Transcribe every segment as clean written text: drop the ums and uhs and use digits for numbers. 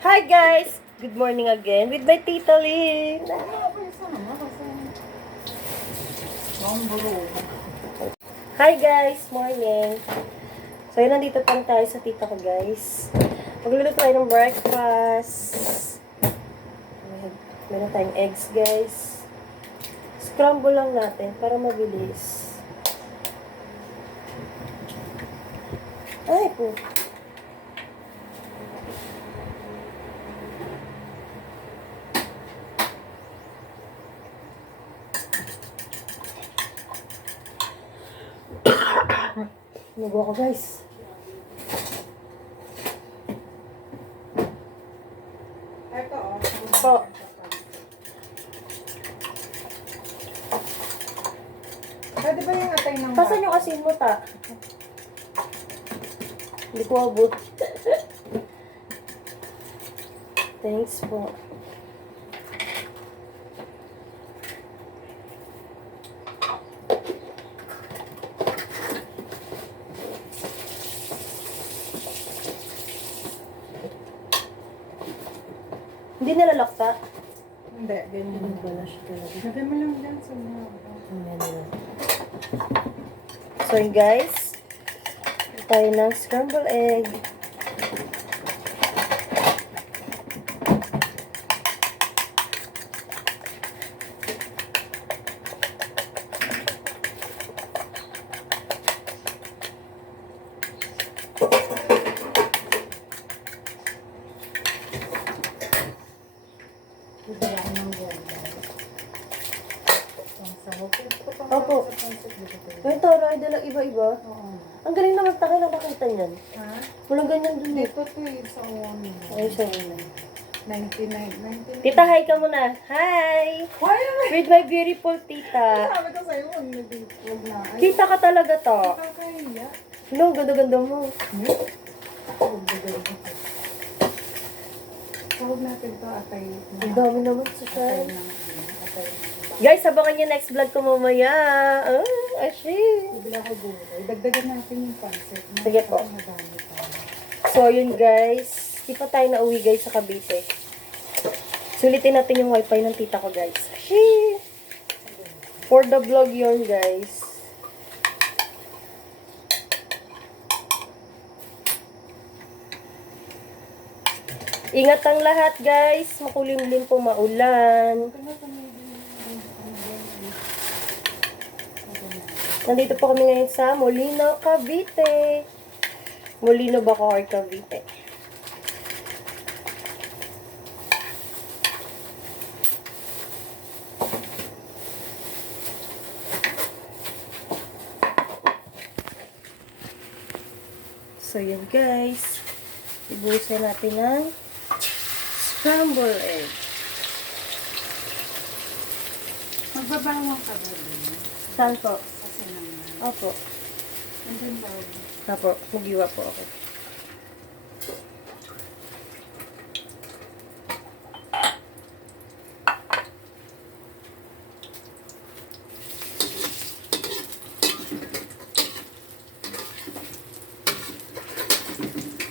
Hi guys! Good morning again with my Tita Lynn. Hi guys! Morning! So yun, nandito pa rin tayo sa tita ko guys. Magluluto tayo ng breakfast. Meron tayong eggs guys. Scramble lang natin para mabilis. Ay po. Nago ako guys. Ito, Po. Pwede ba yung atay ng Pasan yung asin mo ta? Hindi ko abot. Thanks po. Hindi nilalakta. Hindi, ganyan. Hindi pala siya talaga. Lagay mo lang dyan sa mga... Ayan na. So yun guys, tayo ng scrambled egg. Bibigyan ng ganda. Ang sahog. Opo. Ngayon tara, ay dalang iba-iba. Oo. Ang galing naman tayo lang nakita niyan. Ha? Walang ganyan dun eh. Dito to eh, sa one. Ay, sorry. 99. Tita, hi ka muna. Hi! Why? With my beautiful tita. Sabi ko sa'yo, huwag na dito. Huwag na. Ay, Kita ka talaga to. nakakahiya. Hello, ganda-ganda mo. Huwag na dito. Tawag natin to, atay. Ang dami naman sa Atay side. ng atay ng Guys, abangan niyo next vlog ko mamaya. Ah, ashi. Bibili ako gulay. Dagdagan natin yung pancit. Sige po. Madami pa. So, yun guys. Di pa tayo nauwi guys sa Cavite. Sulitin natin yung wifi ng tita ko guys. Ashi. For the vlog yun guys. Ingat ang lahat guys. Makulimlim po maulan. Nandito po kami ngayon sa Molino, Cavite. Molino Bacoor, Cavite. So, yun guys. Ibuhusan natin ng scrambled egg. Magbabangon ka ba din? Saan po? Kasi naman. Opo. Andun daw. Opo. Magiwa po ako.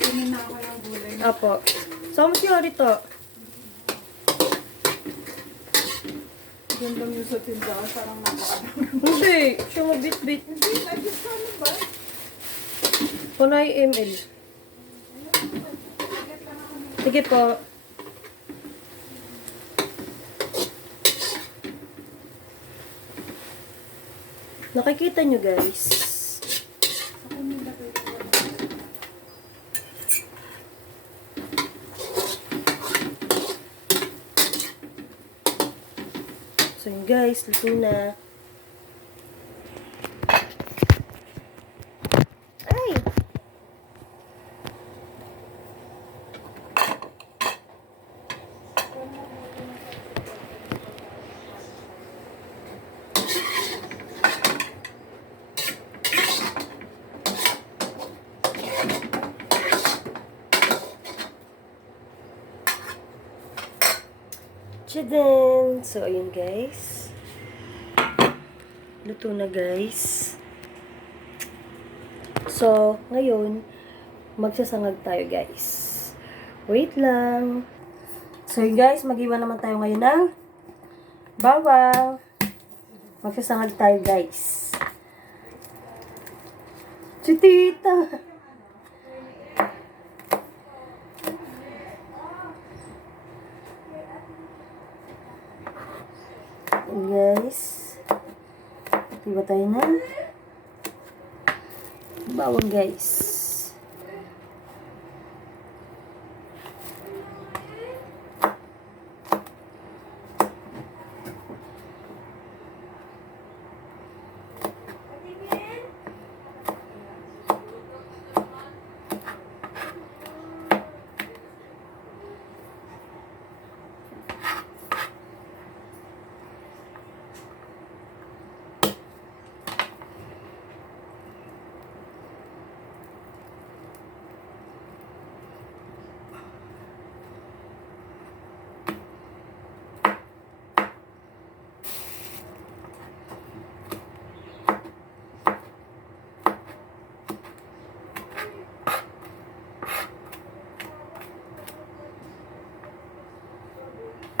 Tingin na ako ng gulay. Opo. So, mas yung rito. Ganda mo sa tindahan, parang napakadami. Hindi. Siya mabit-bit. Hindi, nag-guess ka na ba? Punay ml. Sige po. Nakikita nyo guys. Ako nila ko. So yun guys, luto na. Ay! Tchadan! So, ayun guys. Luto na guys. So, ngayon, magsasangag tayo, guys. Wait lang. So, yun, guys, mag-iwan naman tayo ngayon ng bawang. Magsasangag tayo, guys. Si tita. Ayan, guys. Diba tayo na? Bawang, guys.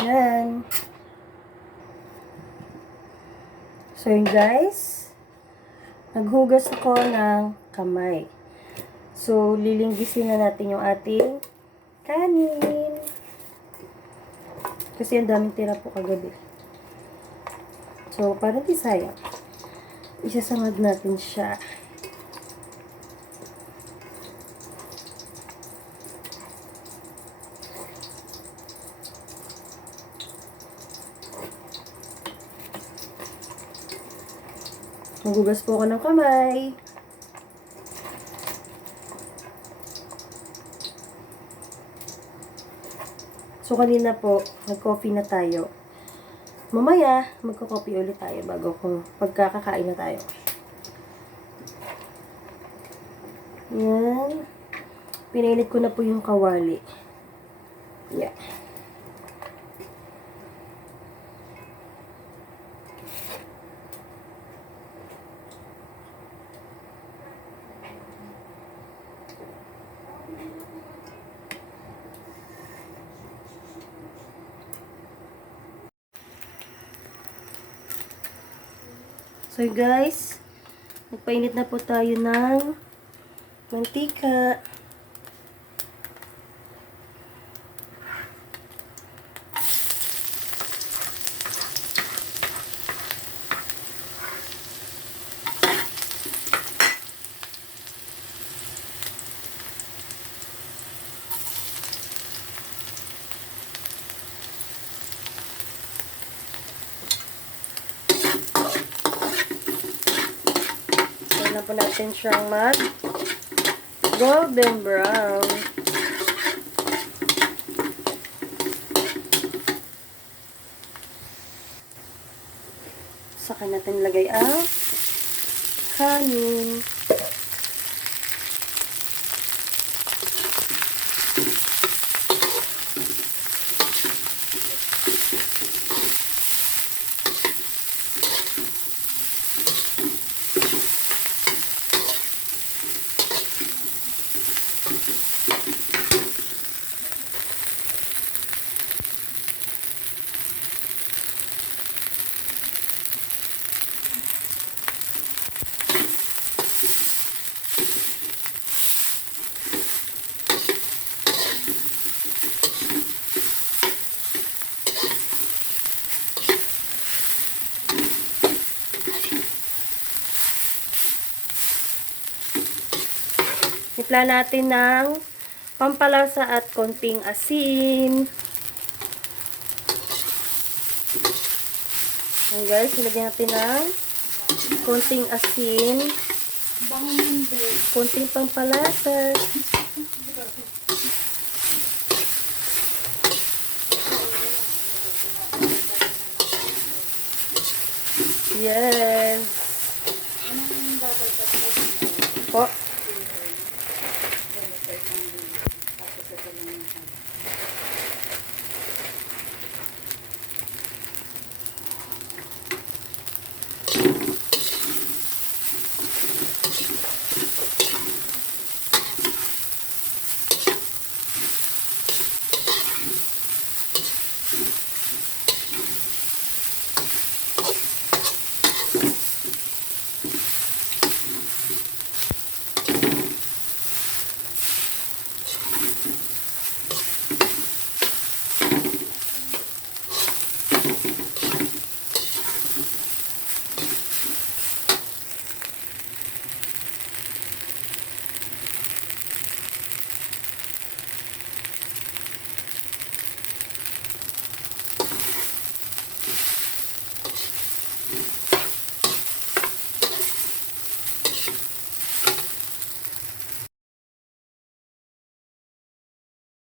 Yan. So, yun guys. Naghugas ako ng kamay. So, lilinggisin na natin yung ating kanin. Kasi ang daming tira po kagabi. So, parang di sayang. Isasangag natin siya. Magugas po ako ng kamay. So, kanina po, nag-coffee na tayo. Mamaya, magko-coffee ulit tayo bago kung pagkakakain na tayo. Yan. Pinainit ko na po yung kawali. Yeah. So guys, nagpainit na po tayo ng mantika. Na po natin siyang mag golden brown. Saka natin lagay ang kanin. Timpla natin ng pampalasa at konting asin. Ayan guys, ilagyan natin ng konting asin, konting pampalasa. Yes.